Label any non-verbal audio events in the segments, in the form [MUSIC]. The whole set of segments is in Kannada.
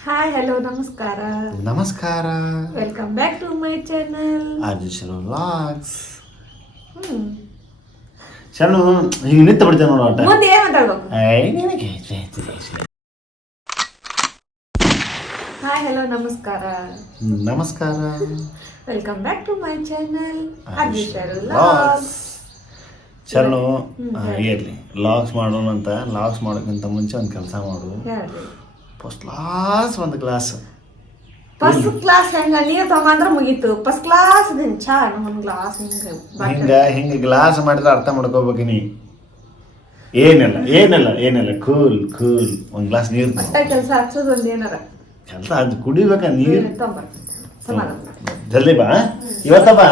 ಹಾಯ್ ಹಲೋ ನಮಸ್ಕಾರ ನಮಸ್ಕಾರ welcome back to my channel LOX ಹ್ಮ್ ಶರಣು ಹಿಂಗೆ ನಿಂತು ಬಿಡ್ತೇವೆ ನೋಡು ಆಟ. ಮುಂದೆ ಅಂತ ಮಾತಾಡ್ಬೇಕು. ಹಾಯ್ ಹಲೋ ನಮಸ್ಕಾರ. ನಮಸ್ಕಾರ. Welcome back to my channel ಅದಿಶರು ಲಾಕ್ಸ್ ಶರಣು ಇರಲಿ. ಲಾಕ್ಸ್ ಮಾಡೋಣ ಅಂತ ಲಾಕ್ಸ್ ಮಾಡೋಕ್ಕಿಂತ ಮುಂಚೆ ಒಂದು ಕೆಲಸ ಮಾಡು. ಫಸ್ಟ್ ಕ್ಲಾಸ್ ಒಂದು ಗ್ಲಾಸ್ ಫಸ್ಟ್ ಕ್ಲಾಸ್ ಹೆಂಗ ನೀರು ತಗೊಂಡ್ರ ಮುಗೀತು. ಫಸ್ಟ್ ಕ್ಲಾಸ್ ದಿನ ಚಾ ಒಂದು ಗ್ಲಾಸ್ ಹಿಂಗ ಹಿಂಗ ಹಿಂಗೆ ಗ್ಲಾಸ್ ಮಾಡಿದ್ರೆ ಅರ್ಥ ಮಾಡ್ಕೋಬೇಕು ನೀ. ಏನಿಲ್ಲ ಏನಿಲ್ಲ ಏನಿಲ್ಲ. ಕೂಲ್ ಕೂಲ್ ಒಂದು ಗ್ಲಾಸ್ ನೀರು ಕೆಲಸ ಹಚ್ಚೋದು ಒಂದು ಏನಾರ. ಕೆಲಸ ಅದು ಕುಡಿಬೇಕ ನೀರು? ಜಲ್ದಿ ಬಾ ಇವತ್ತ ಬಾ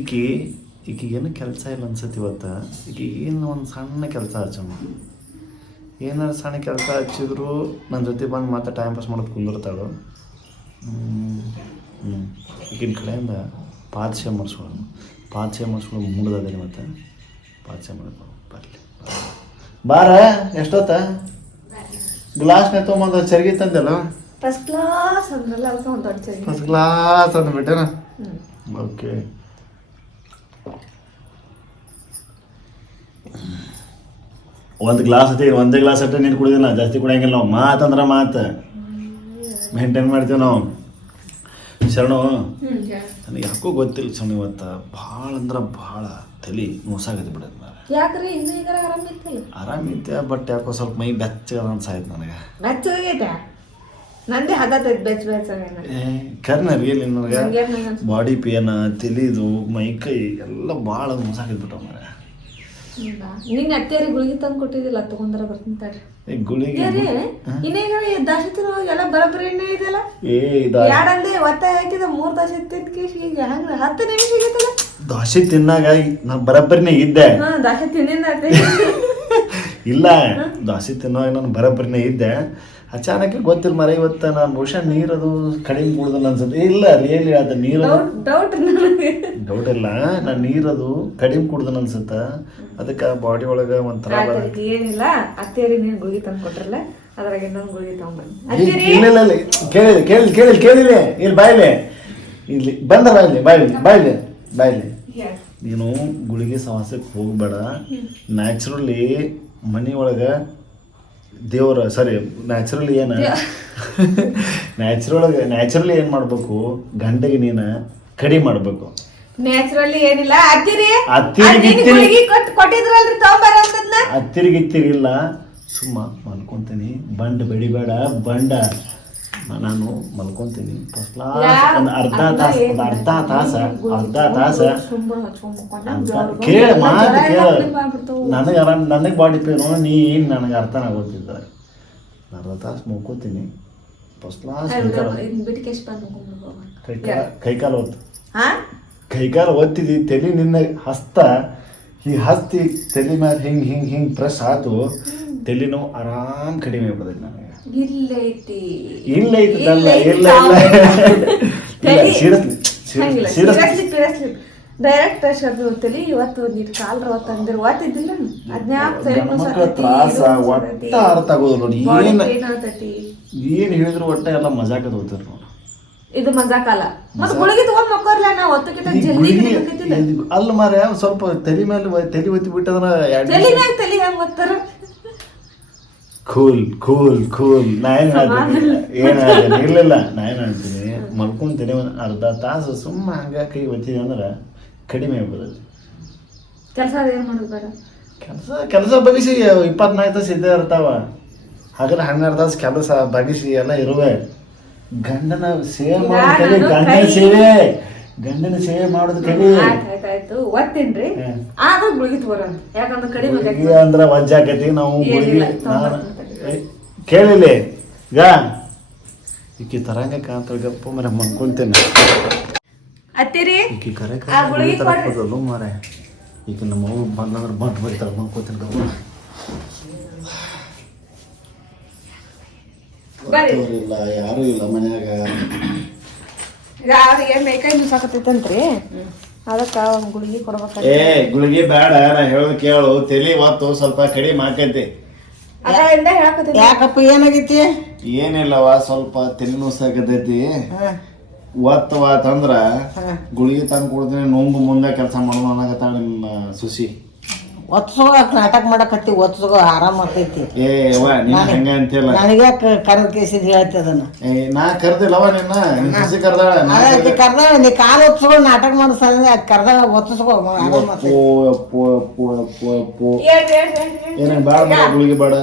ಈಕಿ ಈಕಿಗೇನು ಕೆಲಸ ಇಲ್ಲ ಅನ್ಸತ್ತೆ ಇವತ್ತು. ಈಕಿಗೆ ಏನು ಒಂದು ಸಣ್ಣ ಕೆಲಸ ಹಚ್ಚಮ್ಮ. ಏನಾರು ಸಣ್ಣ ಕೆಲಸ ಹಚ್ಚಿದ್ರು ನನ್ನ ಜೊತೆ ಬಂದು ಮತ್ತೆ ಟೈಮ್ ಪಾಸ್ ಮಾಡೋದು ಕುಂದಿರ್ತಾಳು. ಈಗಿನ ಕಡೆಯಿಂದ ಪಾದಶೆ ಮಾಡಿಸ್ಕೊಳ್ಳೋಣ. ಪಾದಶೆ ಮಾಡಿಸ್ಕೊಳ್ಳೋ ಮೂಡ್ದದೆ ಮತ್ತೆ ಪಾದಶೆ ಮಾಡ್ಕೊಳ್ಳೋ ಬರಲಿ. ಬಾರ ಎಷ್ಟೊತ್ತ? ಗ್ಲಾಸ್ನೇ ತೊಗೊಂಬಂದು ಚರ್ಗಿ ತಂದೆಲ್ಲ ಫಸ್ಟ್ ಕ್ಲಾಸ್ ಅಂದ್ರಲ್ಲ ಫಸ್ಟ್ ಕ್ಲಾಸ್ ಅಂದ್ಬಿಟ್ಟೆನಾ? ಓಕೆ ಒಂದು ಗ್ಲಾಸ್ ಅತಿ ಒಂದೇ ಗ್ಲಾಸ್ ಅಷ್ಟೇ ನೀರು ಕುಡಿದಿಲ್ಲ ಜಾಸ್ತಿ ಕುಡಿಯಂಗಿಲ್ಲ ನಾವು. ಮಾತಂದ್ರೆ ಮಾತು. ಮೇಂಟೈನ್ ಮಾಡ್ತೀವಿ ನಾವು. ಶರಣು ನನಗೆ ಯಾಕೋ ಗೊತ್ತಿಲ್ಲ ಶರಣು ಇವತ್ತು ಭಾಳ ಅಂದ್ರೆ ಭಾಳ ತಲೆ ನೋಸಾಗತ್ತೆ ಇತ್ತಲ್ಲ ಆರಾಮಿದ್ದೆ ಬಟ್ ಯಾಕೋ ಸ್ವಲ್ಪ ಮೈ ಬೆಚ್ಚಗ ಅನ್ಸಾಯ್ತು ನನಗೆ. ನಂದೇ ಕರ್ನ ರಿಯಲಿ ನನಗೆ? ಬಾಡಿ ಪೇನ ತಲೆದು ಮೈ ಕೈ ಎಲ್ಲ ಭಾಳ ನೋಸಾಗಿದ್ಬಿಟ್ಟು ಮರ ಹೌದಾ? ಅತ್ತೆಯರಿ ಗುಳಿಗೆ ತಂದು ಕೊಟ್ಟಿದ್ದಿಲ್ಲ ತಗೊಂಡ್ರ ಬರ್ತೀನಿ ತಡ್ರಿ. ಗುಳಿಗೆ ಇನ್ನೇನು ದಾಸತಿ ಎಲ್ಲ ಬರಬರಿ ಎಣ್ಣೆ ಇದೆಯಲ್ಲ? ಏ ಎರಡಂದೆ ಒತ್ತಾಯ ಹಾಕಿದ ಮೂರು ದಾಸೆ ಎತ್ತಿದ್ಕೆ ಈಗ ಹಂಗ ಹತ್ತು ನಿಮಿಷ ಆಗೈತಲ್ಲ? ದೋಸೆ ತಿನ್ನಾಗ ನಾ ಬರಬ್ಬರಿನೇ ಇದ್ದೆ. ದಾಸೆ ತಿನ್ನಿಂದ [LAUGHS] ಇಲ್ಲ ದೋಸೆ ತಿನ್ನೋ ನಾನು ಬರಬ್ಬರಿನೇ ಇದ್ದೆ. ಅಚಾನಕ್ ಗೊತ್ತಿಲ್ಲ ಮರ ಇವತ್ತು ನಾನು ಬಹುಶಃ ನೀರದು ಕಡಿಮೆ ಕುಡ್ದನ ಅನ್ಸುತ್ತೆ. ಇಲ್ಲ ರಿಯಲಿ ಅದು ನೀರು ಡೌಟ್ ಡೌಟ್ ಇಲ್ಲ ನಾನು ನೀರದು ಕಡಿಮೆ ಕುಡ್ದನ ಅನ್ಸುತ್ತ? ಅದಕ್ಕೆ ಬಾಡಿ ಒಳಗೆ ಒಂಥರ ಏನಿಲ್ಲ. ಅತ್ತೇರಿ ನೀನು ಗುಳಿಗೆ ತಂದು ಕೊಟ್ರಲ್ಲ ಅದ್ರಾಗ ಇನ್ನೊಂದು ಗುಳಿಗೆ ತಗೊಂಡ್ಬನ್ನಿ ಇಲ್ಲ ಇಲ್ಲ ಇಲ್ಲ ಕೇಳಿ ಕೇಳಿ ಕೇಳಿಲ್ಲ ಕೇಳಿಲ್ಲ ಇಲ್ಲಿ ಬಾಯ್ಲೆ ಇಲ್ಲಿ. ಬಂದ ಇಲ್ಲಿ ಬಾಯ್ಲಿ ಬಾಯ್ಲಿ ಬಾಯ್ಲಿ ನೀನು ಗುಳಿಗೆ ಸವಾಸಕ್ಕೆ ಹೋಗ್ಬೇಡ. ನ್ಯಾಚುರಲಿ ಮನೆ ಒಳಗೆ ದೇವರ ಸಾರಿ ನ್ಯಾಚುರಲಿ ಏನ? ನ್ಯಾಚುರಲ್ ನ್ಯಾಚುರಲಿ ಏನು ಮಾಡಬೇಕು? ಗಂಟೆಗೆ ನೀನ ಕಡಿಮೆ ಮಾಡಬೇಕು. ನ್ಯಾಚುರಲಿ ಏನಿಲ್ಲ ಅತ್ತಿರಿ. ಅತ್ತಿರಿ ಕೊಟ್ಟಿದ್ರಲ್ರಿ ತಗೊಂಬರ ಅಂತದ್ನ. ಸುಮ್ಮ ಅನ್ಕೊಂತೀನಿ. ಬಂಡ ಬೆಳಿಬೇಡ ಬಂಡ. ನಾನು ಮಲ್ಕೊಂತೀನಿ. ಫಸ್ಟ್ ಕ್ಲಾಸ್ ಒಂದು ಅರ್ಧ ತಾಸು ಒಂದು ಅರ್ಧ ತಾಸ ಅರ್ಧ ತಾಸ. ಕೇಳ ಮಾತು ಕೇಳ. ನನಗೆ ಆರಾಮ್ ನನಗೆ ಬಾಡಿ ಪೇನು ನೀ ಏನು ನನಗೆ ಅರ್ಥ ಆಗೋತಿದ್ದ ಅರ್ಧ ತಾಸು ಮುಕ್ಕೋತೀನಿ ಫಸ್ಟ್ ಕ್ಲಾಸ್ ಕೈ ಕಾಲ ಕೈಕಾಲ ಕೈಕಾಲು ಒತ್ತು. ಕೈಕಾಲು ಒತ್ತಿದಿ ತಲೆ ನಿನ್ನ ಹಸ್ತ ಈ ಹಸ್ತಿ ತಲೆ ಮ್ಯಾಲ ಹಿಂಗೆ ಹಿಂಗೆ ಹಿಂಗೆ ಪ್ರೆಸ್ ಆಯ್ತು ತಲೆ ನೋವು ಆರಾಮ್ ಕಡಿಮೆ ಆಗ್ಬಿಡ್ತೈತಿ ನನಗೆ. ಇಲ್ಲೈತಿ ಇಲ್ಲ ಇಲ್ಲ ಇಲ್ಲ ಇಲ್ಲ. ಇಲ್ಲ ಸೀರಿಯಸ್ಲಿ ಸೀರಿಯಸ್ಲಿ ಡೈರೆಕ್ಟ್ ಅದು ತಲಿ ಇವತ್ತು ನೀರು ಕಾಲ್ರ ಅವತ್ತು ಅಂದಿರ ಓದ್ತಿದ್ದಿಲ್ಲ ಗಂಡ್ಮಕ್ಳ ತ್ರಾಸ ಒಟ್ಟ ಅರ್ಥ ಆಗೋದು. ನೋಡಿ. ಏನ್ ಏನ್ ಹೇಳಿದ್ರು ಒಟ್ಟ ಎಲ್ಲ ಮಜಾಕ ತಗೋತಾರ ನೋಡಿ. ಇದು ಮಜಾಕಲ್ಲ ಮತ್ ಗುಳಿಗೆ ತಗೊಂಡ್ ಮಕ್ಕೋರ್ಲ ನಾ ಒತ್ತಕ್ಕಿಂತ ಜಲ್ದಿ ಅಲ್ಲ ಮಾರ ಸ್ವಲ್ಪ ತಲೆ ಮೇಲೆ ತಲಿ ತಲೆ ಒತ್ತಿ ಬಿಟ್ಟದ್ರ ತಲಿ ಮೇಲೆ ತಲಿ ಹೆಂಗ್ ಒತ್ತಾರ? ಕೂಲ್ ಕೂಲ್ ಕೂಲ್ ನಾ ಏನು ಹೇಳ್ತೀನಿ ಏನ್ ಹೇಳ್ತೀನಿ ಇರ್ಲಿಲ್ಲ ನಾ ಏನು ಹೇಳ್ತೀನಿ ಮಲ್ಕೊಂತೀನಿ ಒಂದು ಅರ್ಧ ತಾಸು. ಸುಮ್ಮ ಹಂಗ ಕೈ ಒತ್ತೀನಿ ಅಂದ್ರೆ ಕಡಿಮೆ ಆಗ್ಬಿಡುತ್ತೆ. ಕೆಲಸ ಏನು ಮಾಡೋದು ಕೆಲಸ ಕೆಲಸ ಬಗಿಸಿ. ಇಪ್ಪತ್ನಾಲ್ಕು ತಾಸು ಇದ್ದೇ ಇರ್ತಾವ. ಹಾಗಾದ್ರೆ ಹನ್ನೆರಡು ತಾಸು ಕೆಲಸ ಬಗಿಸಿ ಎಲ್ಲ ಇರುವೆ. ಗಂಡನ ಸೇವೆ ಮಾಡೋದು ಕಲಿ ಗಂಡನ ಸೇವೆ. ಗಂಡನ ಸೇವೆ ಮಾಡೋದು ಕಲಿ. ಅಂದ್ರೆ ಆಯ್ತ್ ಆಯ್ತು ಒತ್ತೀನ್ರಿ ಆದ್ರೂ ಗುಳಿಗೆ ತಗೋರಂತ ಯಾಕಂದ್ರೆ ಕಡಿಮೆ ಆಗೈತಿ. ಗುಳಿಗೆ ವಜ್ಜ ಆಕೈತಿ ನಾವು ಗುಳಿಗೆ ಏನಿಲ್ಲ, ನಾನು ತೊಂಬತ್ತು ಏ, ಕೇಳಿಲಿ ಈಗ ಈಕಿ ತರಂಗ ಕಾಂತ ಗಪ್ಪ ಮರ ಮನ್ಕೊಂತೇನೆ ಅತ್ತಿರಿ ಈಕಿ ಕರೆ ಮಾರ. ಈಗ ನಮ್ಮ ಅವ್ವ ಬಂದಂದ್ರೆ ಬಟ್ ಬರ್ತಾರೆ ಮನ್ಕೋತೀನಿ ಗಪ್ಪ. ಇಲ್ಲ ಯಾರು ಇಲ್ಲ ಮನ್ಯಾಗ. ಈಗ ಅವ್ರಿಗೆ ಮೇಕೈ ನುಸಾಕತ್ತೈತಂತ್ರಿ ಅದಕ್ಕ ಗುಳಿಗೆ ಕೊಡ್ಬೇಕ ಏ ಗುಳಿಗೆ ಬೇಡ ನಾ ಹೇಳೋದು ಕೇಳು. ತಲೆ ಒತ್ತು ಸ್ವಲ್ಪ ಕಡಿಮೆ ಹೇಳಕತ್ತೀನಿ ಯಾಕಪ್ಪ ಏನಾಗೈತಿ? ಏನಿಲ್ಲವ ಸ್ವಲ್ಪ ತಿನ್ನು ಸಾಕತೈತಿ ಒತ್ತ ಒತ್ತು ವಾತಂದ್ರ ಗುಳಿಗೆ ತಂದು ಕೊಡ್ತೀನಿ ನೋಂಬು ಮುಂದೆ ಕೆಲಸ ಮಾಡೋಣ ಅನ್ನಕತ್ತಾಳ ನಿಮ್ಮ ಸುಸಿ. ಒತ್ಸೋ ನಾಟಕ ಮಾಡಕತ್ತಿ ಒತ್ಸೋ ಆರಾಮ ಆಗ್ತೈತಿ ಏ ನೀನ್ ಹಂಗ ನನಗೆ ಕರೆದ ಕೇಸಿದ್ ಹೇಳ್ತಿ ಅದನ್ನ ಏ ನಾ ಕರ್ದಿಲ್ಲವ ನಿನ್ನ ನಿನ್ ಸುಸಿ ಕರ್ದಾಳ ನಾ ಅದೇ ಕರ್ದ ನೀ ಕಾಲು ಒತ್ಸ್ಕೊ ನಾಟಕ ಮಾಡೋ ಸಲ ಕರ್ದ ಆರಾಮ ಬೇಡ ಬೇಡ ಗುಳಿಗೆ ಬೇಡ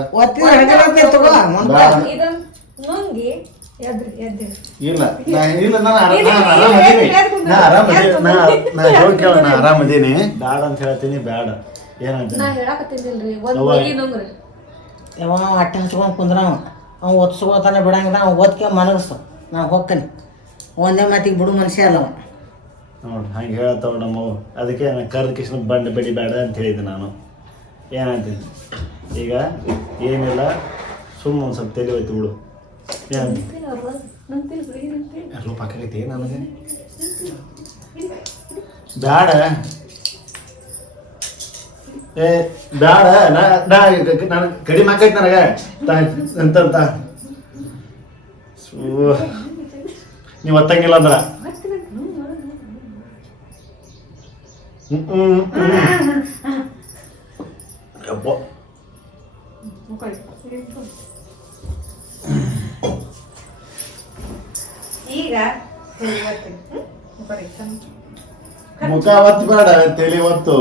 ತಗೋ ನುಂಗಿ ಇಲ್ಲ ನಾ ಇಲ್ಲ ನಾನು ಆರಾಮದೀನಿ ನಾ ಆರಾಮದೀನಿ ನಾ ನಾ ಆರಾಮದೀನಿ ಬೇಡ ಅಂತ ಹೇಳ್ತೀನಿ ಬೇಡ ಏನಂತ? ನಾ ಹೇಳಕತ್ತಿದ್ದಿಲ್ರಿ ಒಂದ್ ಅವ್ವ. ಮುಗಿ ನುಂಗ್ರಿ ಯಾವ ಹೊಟ್ಟೆ ಹಚ್ಕೊಂಡ್ ಕುಂದ್ರವ ಅವ? ಒತ್ಸ್ಕೋತಾನೆ ಬಿಡಂಗಿಲ್ಲ ಅವ ಓದ್ಕೆ ಮನಗಸ್ತು ನಾ ಹೋಗ್ತಾನೆ ಒಂದೇ ಮಾತಿಗೆ ಬಿಡು ಮನುಷ್ಯ ಅಲ್ಲವ ನೋಡು ಹಂಗೆ ಹೇಳ್ತಾವ ನಮ್ಮವು ಅದಕ್ಕೆ ನಾನು ಕರ್ದ ಕಿಶನ್ ಬಂಡ ಬೆಡಿ ಬೇಡ ಅಂತ ಹೇಳಿದ್ದೆ ನಾನು. ಏನಂತೀನಿ ಈಗ ಏನಿಲ್ಲ ಸುಮ್ಮ ಒಂದು ಸ್ವಲ್ಪ ತಲೆ ಹೋಯ್ತು ಬಿಡು. ಏನಂತ ರೂಪ ಹಾಕೈತಿ ನನಗೆ? ಬ್ಯಾಡ ಏ, ಬ್ಯಾಡ, ನಾ ಕಡಿಮೆ ಆಕೈತಿ ನನಗೆ. ಅಂತ ಸೂ, ನೀವು ಒತ್ತಂಗಿಲ್ಲ ಅಂದ್ರೆ. ಈಗ ಮುಖ ಒತ್ತು ಬೇಡ, ತಲೆ ಒತ್ತು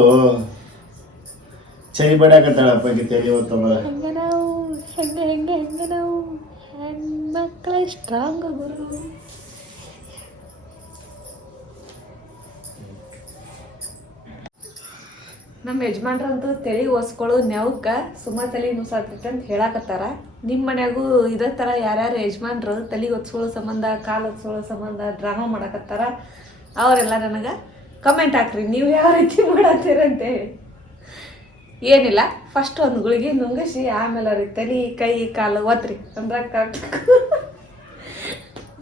ಚೈ ಬಡಿಯಾಕತ್ತಾಳಪ್ಪ ಆಕಿ ತಲೆ ಹಂಗ ನಾವು ಹೆಂಗ ಹೆಂಗ ಹೆಂಗ ನಾವು? ಹೆಣ್ಮಕ್ಳ ಸ್ಟ್ರಾಂಗ್ ಗುರು. ನಮ್ಮ ಯಜಮಾನ್ರಂತೂ ತಲೆ ಒಸ್ಕೊಳ್ಳೋ ನೆವಕ್ಕ ಸುಮ್ಮ ತಲೆ ನುಸಾತೈತೆ ಅಂತ ಹೇಳಾಕತ್ತಾರ. ನಿಮ್ಮ ಮನ್ಯಾಗೂ ಇದೇ ಥರ ಯಾರ್ಯಾರು ಯಜಮಾನ್ರು ತಲೆಗೆ ಒತ್ಸ್ಕೊಳ್ಳೋ ಸಂಬಂಧ ಕಾಲು ಒತ್ಸ್ಕೊಳ್ಳೋ ಸಂಬಂಧ ಡ್ರಾಮಾ ಮಾಡಾಕತ್ತಾರ ಅವರೆಲ್ಲ ನನಗೆ ಕಮೆಂಟ್ ಹಾಕ್ರಿ. ನೀವು ಯಾವ ರೀತಿ ಮಾಡತ್ತೀರ ಅಂತೇಳಿ ಏನಿಲ್ಲ ಫಸ್ಟ್ ಒಂದು ಗುಳಿಗೆ ನುಂಗಿಸಿ ಆಮೇಲೆ ಅವ್ರಿಗೆ ತಲೆ ಕೈ ಕಾಲು ಒತ್ರಿ. ಅಂದ್ರೆ ಕರೆಕ್ಟ್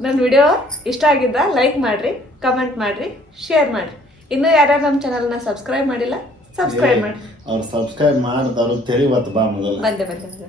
ನನ್ನ ವಿಡಿಯೋ ಇಷ್ಟ ಆಗಿದ್ದ ಲೈಕ್ ಮಾಡ್ರಿ ಕಮೆಂಟ್ ಮಾಡ್ರಿ ಶೇರ್ ಮಾಡಿರಿ. ಇನ್ನೂ ಯಾರ್ಯಾರು ನಮ್ಮ ಚಾನಲ್ನ ಸಬ್ಸ್ಕ್ರೈಬ್ ಮಾಡಿಲ್ಲ ಸಬ್ಸ್ಕ್ರೈಬ್ ಮಾಡಿ ಅವ್ರು ಸಬ್ಸ್ಕ್ರೈಬ್ ಮಾಡಿದವರು ತೆರಿ ಒತ್ತು ಬಾ ಮೊದಲು. ಬಂದೆ ಬಂದೆ ಬಂದೆ.